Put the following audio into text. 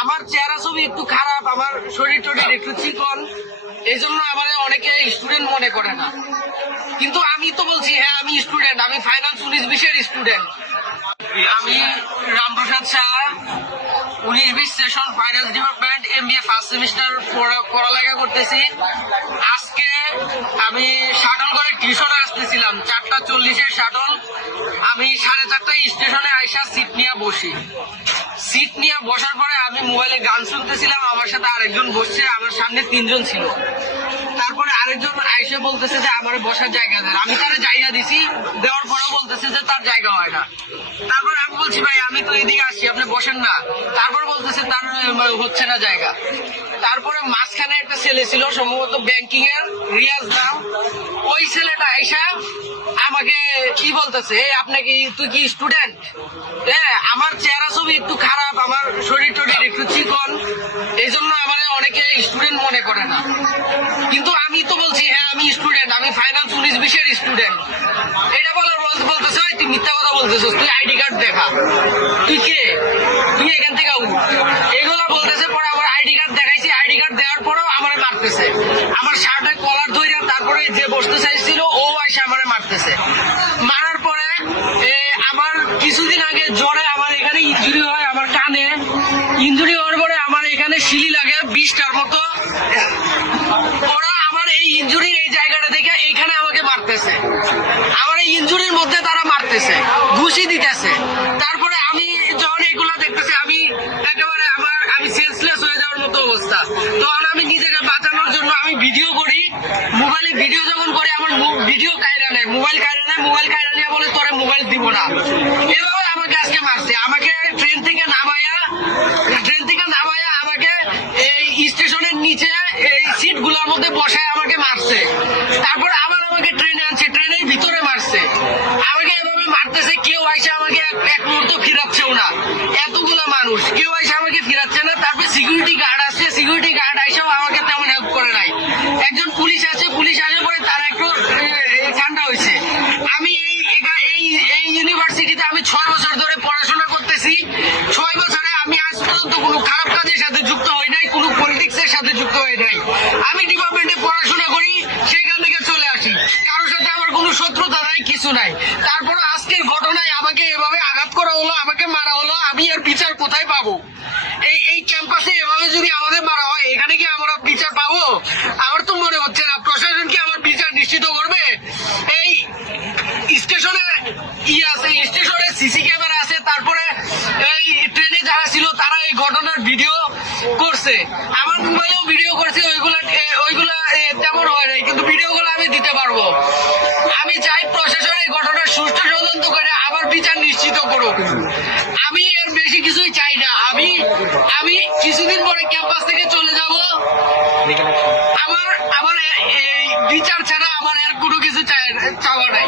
আমার চেহারা ছবি একটু খারাপ, আমার শরীর টরির একটু চিকন, এই জন্য আমাদের অনেকে স্টুডেন্ট মনে করে না। কিন্তু আমি তো বলছি হ্যাঁ আমি স্টুডেন্ট, আমি ফাইনাল 19-20 স্টুডেন্ট। আমি Ramprasad Shah 19-20 session final department MBA first semester পড়ালেখা করতেছি। আজকে আমি শাটল করে টিউশনে আসতেছিলাম, 4:40 শাটল। আমি 4:30 স্টেশনে আইসা সিট নিয়ে বসি। সিট নিয়ে বসার পরে আমি মোবাইলে গান শুনতেছিলাম, আমার সাথে আরেকজন বসছে, আমার সামনে 3 জন ছিল। তারপরে আরেকজন আইসে বলতেছে যে আমার বসার জায়গা দেন, আমি তার জায়গা দিছি, দেওয়ার পরেও বলতেছে যে তার জায়গা হয় না। তারপরে আমি বলছি ভাই আমি তো এদিকে আসছি, আপনি বসেন না। তারপর বলতেছে তার হচ্ছে না জায়গা। তারপরে মাঝখানে একটা ছেলে ছিল, সম্ভবত ব্যাংকিং এর, রিয়াজ নাম। ওই ছেলেটা আইসা আমাকে কি বলতেছে, আপনি কি, তুই কি স্টুডেন্ট? হ্যাঁ, আমার চেহারা ছবি একটু খারাপ, আমার শরীর টরির একটু চিকন, এই জন্য আমাদের অনেকে স্টুডেন্ট মনে করে না। কিন্তু আমি তো বলছি হ্যাঁ আমি স্টুডেন্ট, আমি ফাইনাল 19-20 স্টুডেন্ট। এটা বলার বলতেছে তুই মিথ্যা কথা বলতেছিস, তুই আইডি কার্ড দেখা, তুই কে, তুই এখান থেকে উঠ, এগুলো বলতেছে। পরে আমার আইডি কার্ড দেখাইছি, আইডি কার্ড দেওয়ার পরেও আমারে মারতেছে। আমার শার্টের কলার ধরে, তারপরে যে বসতে চাইছিল ও এসে আমারে মারতেছে। মারার পরে আমার কিছুদিন আগে জ্বরে আমার এখানে ইনজুরি হয়, আমার কানে ইনজুরি হওয়ার পরে আমার এখানে শিলি লাগে 20টার মতো। ওরা আমার এই ইনজুরির এই জায়গাটা দেখে এইখানে আমাকে মারতেছে, আমার এই ইনজুরির মধ্যে তারা মারতেছে, ঘুষি দিতেছে। তারপরে আমি যখন এগুলো দেখতেছি আমি একেবারে আমি সেন্সলেস হয়ে যাওয়ার মতো অবস্থা। তখন আমি নিজেকে বাঁচানোর জন্য আমি ভিডিও করি, মোবাইলে ভিডিও যখন করি আমার ভিডিও কায়রা নেয়, মোবাইল কায়রা নেয়, মোবাইল কায়রা নিয়ে বলে তোরে মোবাইল দিব না। এভাবে আমাকে আজকে মারছে, আমাকে ট্রেন থেকে নামাইয়া আমাকে এই স্টেশনের নিচে এই সিট গুলার মধ্যে বসায় আমাকে মারছে। তারপরে আবার আমাকে ট্রেনে আনছে, ট্রেনের ভিতরে মারছে। আমাকে এভাবে মারতেছে, কেউ আইসা আমাকে এক মুহূর্ত ফিরাচ্ছেও না। এতগুলা মানুষ, কেউ আইসা আমাকে ফিরাচ্ছে না। তারপরে সিকিউরিটি গার্ড আসছে, সিকিউরিটি গার্ড আইসাও আমাকে তেমন হেল্প করে নাই। একজন পুলিশ আছে, পুলিশ আসে পরে তারা একটু ঠান্ডা হয়েছে। আমি এই ইউনিভার্সিটিতে আমি 6 বছর ধরে পড়াশোনা করতেছি। 6 বছরে আমি আজ পর্যন্ত কোনো খারাপ কাজের সাথে যুক্ত হই নাই, কোনো পলিটিক্সের সাথে যুক্ত হই নাই। আমি ডিপার্টমেন্টে পড়াশোনা করি, সেখান থেকে চলে আসি, কারোর সাথে আমার কোনো শত্রুতা নাই, কিছু নাই। তারপরে আজকের ঘটনায় আমাকে এভাবে আঘাত করা হলো, আমাকে মারা হলো, আমি এর বিচার কোথায় পাবো? এই ক্যাম্পাসে এভাবে যদি আমাদের মারা হয়, এখানে কি আমরা বিচার পাবো? আমার তো মনে হচ্ছে না। প্রশাসন কি আমার বিচার নিশ্চিত করবে? এই স্টেশনে আছে, স্টেশনে সিসি ক্যামেরা আছে, তারপরে এই ট্রেনে যারা ছিল তারা এই ঘটনার ভিডিও করছে, আমার মোবাইলেও ভিডিও করছে। ওইগুলা তেমন হয় নাই, কিন্তু ভিডিওগুলো আমি দিতে পারবো। আমি চাই প্রশাসন এই ঘটনার সুষ্ঠু তদন্ত করে আমার বিচার নিশ্চিত করুক। আমি এর বেশি কিছুই চাই না। আমি কিছুদিন পরে ক্যাম্পাস থেকে চলে যাব। আমার এই বিচার ছাড়া আমার এর কোনো কিছু চাওয়া নাই।